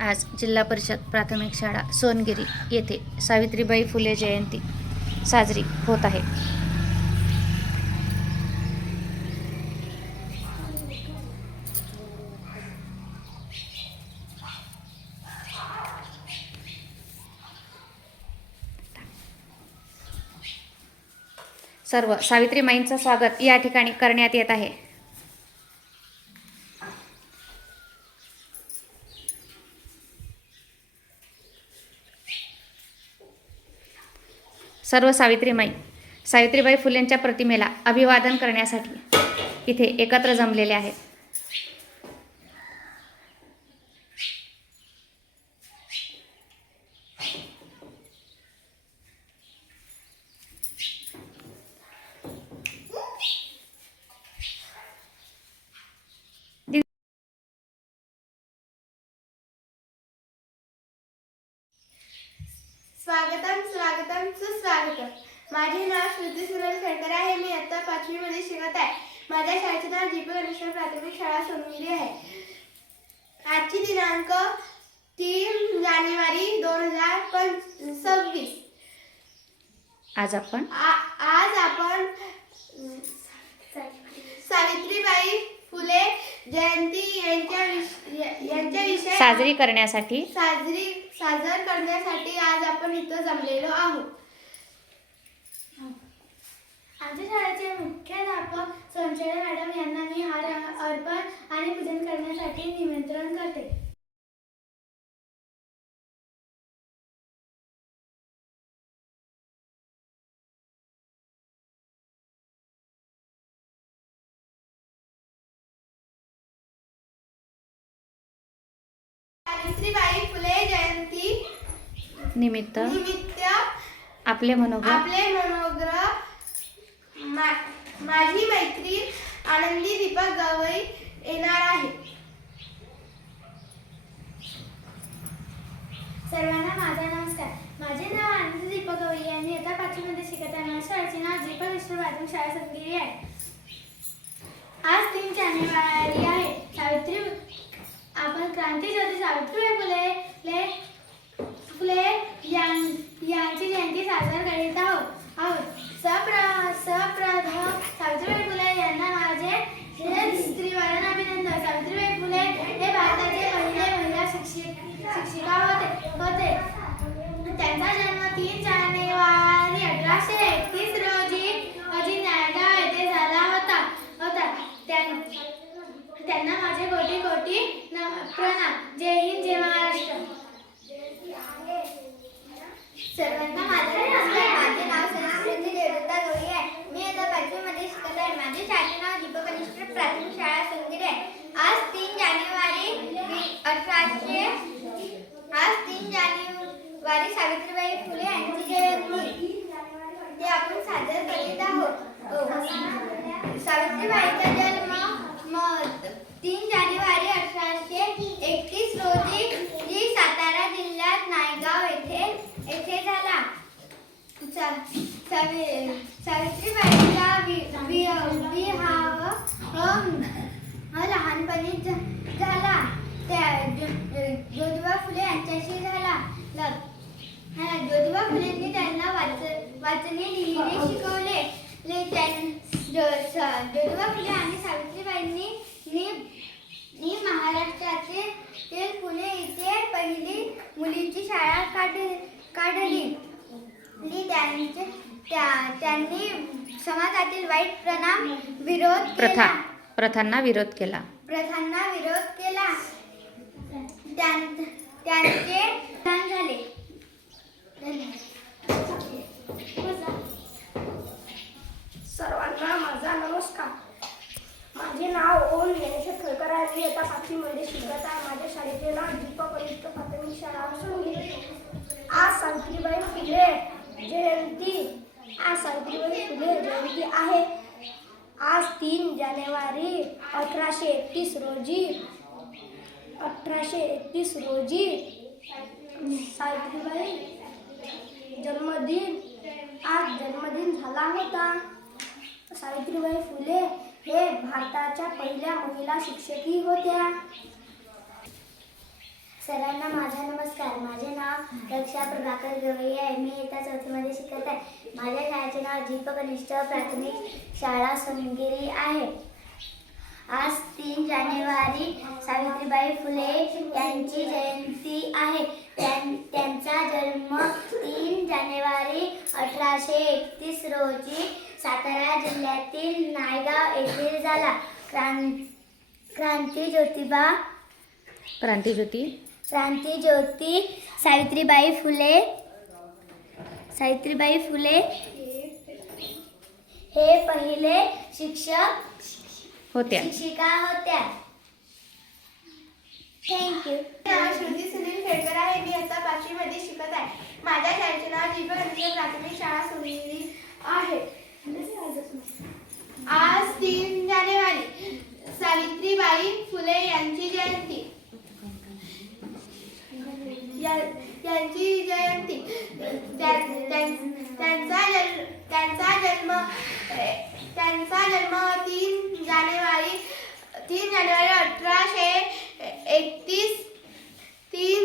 आज जिल्हा परिषद प्राथमिक शाळा सोनगिरी येथे सावित्रीबाई फुले जयंती साजरी होत आहे. सर्व सावित्रीमाईंचं स्वागत या ठिकाणी करण्यात येत आहे. सर्व सावित्रीबाई फुलेंच्या प्रतिमेला अभिवादन करण्यासाठी इथे एकत्र जमलेले आहेत. स्वागतम स्वागतम सुस्वागतम. माझे नाव श्रुती सुरेश खेडकर आहे. मी आता 5वी मध्ये शिकत आहे. माझ्या शाळेचे नाव जी.पी. गणेश्वर प्राथमिक शाळा सोनगिरी आहे. आजची दिनांक 3 जानेवारी 2026. आज आपण सावित्रीबाई फुले जयंती यांच्याविषयी साजरी करण्यासाठी आज आपण इथं जमलेलो आहोत. आमच्या शाळेचे मुख्याध्यापक संचालक मॅडम यांना मी हार अर्पण आणि पूजन करण्यासाठी निमंत्रण करते. सावित्रीबाई फुले जयंती निमित्त आपले मनोग्रह माझी मैत्रीण आनंदी दीपक गवई येणार आहे. सर्वांना माझा नमस्कार. माझे नाव आनंदी दीपक गवई आहे. मी आता 5वी मध्ये शिकत आहे. माझ्या शाळेचे नाव जी.पी. गणेश्वर प्राथमिक शाळा सोनगिरी आहे. आज 3 जानेवारी आहे. आपण क्रांतीज्योती सावित्रीबाई फुले यांची जयंती साजरा करीत आहोत. सप्रथम सावित्रीबाई फुले यांना माझे स्त्रीवरण अभिनंदन. सावित्रीबाई फुले हे भारताचे पहिले महिला शिक्षिका होते. त्यांचा जन्म 3 जानेवारी 1831 रोजी नायगाव येथे झाला होता. त्यांना माझे कोटी प्रणाम. जय हिंद, जय महाराष्ट्र. सर्वांना माझे नाव सरस्वती देवदत्ता गवई आहे. मी आता 5वी मध्ये शिकत आहे. माझे शाळेचे नाव जी.पी. गणेश्वर प्राथमिक शाळा सोनगिरी आहे. आज 3 जानेवारी सावित्रीबाई फुले यांची जयंती ते आपण साजरा करीत आहोत. सावित्रीबाईंचा जन्म 3 जानेवारी 1831 रोजी सातारा जिल्ह्यात नायगाव येथे झाला. सावित्रीबाईंचा विवाह लहानपणीच झाला. ज्योतिबा फुले यांच्याशी झाला. ज्योतिबा फुलेंनी त्यांना वाचणे लिहिणे शिकवले. ज्योतिबा फुले आणि सावित्रीबाईंनी महाराष्ट्रातील पुणे येथे पहिली मुलीची शाळा काढली. त्यांनी समाजातील वाईट प्रथांना विरोध केला. त्यांचे निधन झाले. सर्वांना माझा नमस्कार. माझे नाव ओम ज्ञानेश्वर खेडकर आहे. मी आता 5वी मध्ये शिकत आहे. माझ्या शाळेचे नाव जी.पी. गणेश्वर प्राथमिक शाळा सोनगिरी. आज सावित्रीबाई फुले जयंती आहे. आज 3 जानेवारी 1831 रोजी सावित्रीबाई जन्मदिन झाला होता. सावित्रीबाई फुले हे भारताच्या पहिल्या महिला शिक्षकी होत्या. सर्वांना माझा नमस्कार. माझे नाव रक्षा प्रभाकर गवई आहे. मी इयत्ता 4थीमध्ये शिकत आहे. माझ्या शाळेचे नाव दीपक कनिष्ठ प्राथमिक शाळा सोनगिरी आहे. आज 3 जानेवारी सावित्रीबाई फुले यांची जयंती आहे. त्यांचा जन्म 3 जानेवारी 1831 रोजी सातारा जिल्ह्यातील नायगाव येथे झाला. क्रांतीज्योती सावित्रीबाई फुले हे पहिले शिक्षिका होत्या. थँक्यू. नाव श्रुती सुनील खेडकर आहे. मी आता 5वी मध्ये शिकत आहे. माझ्या शाळेचे नाव दीपक कनिष्ठ प्राथमिक शाळा सोनगिरी आहे. आज 3 जानेवारी सावित्रीबाई फुले यांची जयंती. त्यांचा जन्म 3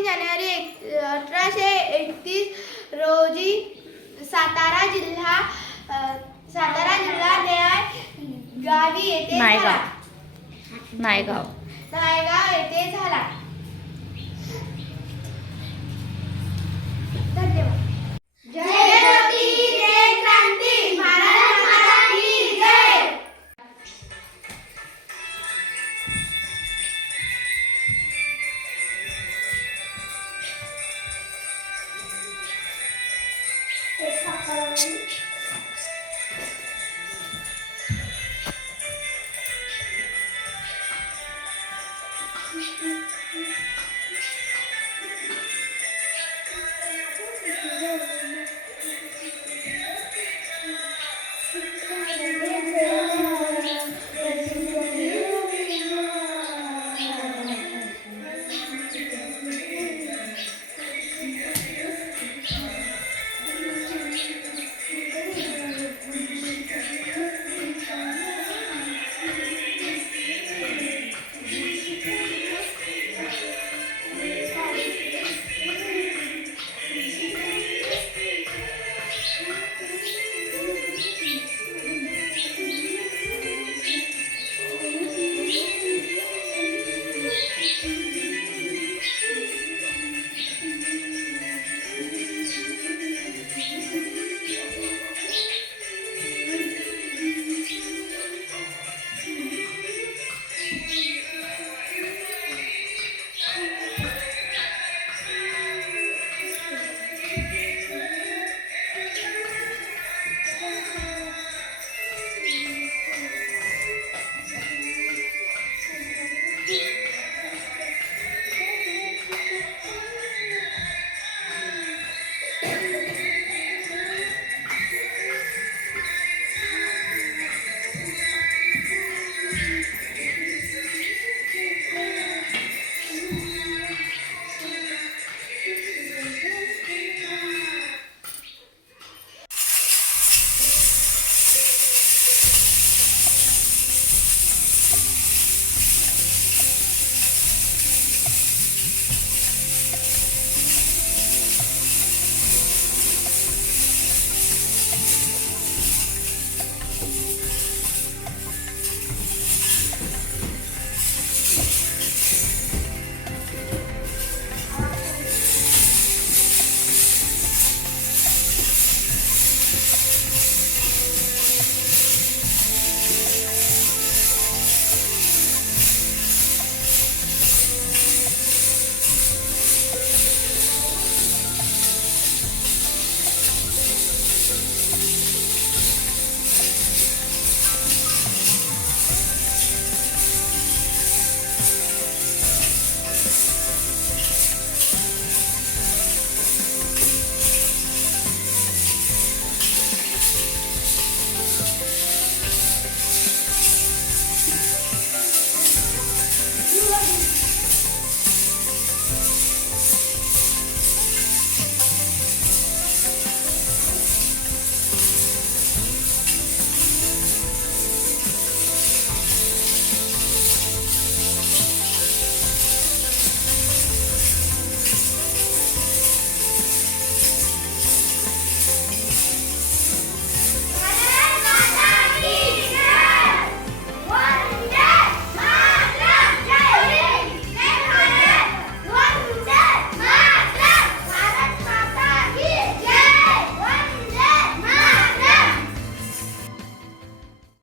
जानेवारी 1831 रोजी सातारा जिल्हा गावी येथे झाला. नायगाव येथे झाला. धन्यवाद. जय ज्योती जय क्रांती, भारत माता की जय. एक साखर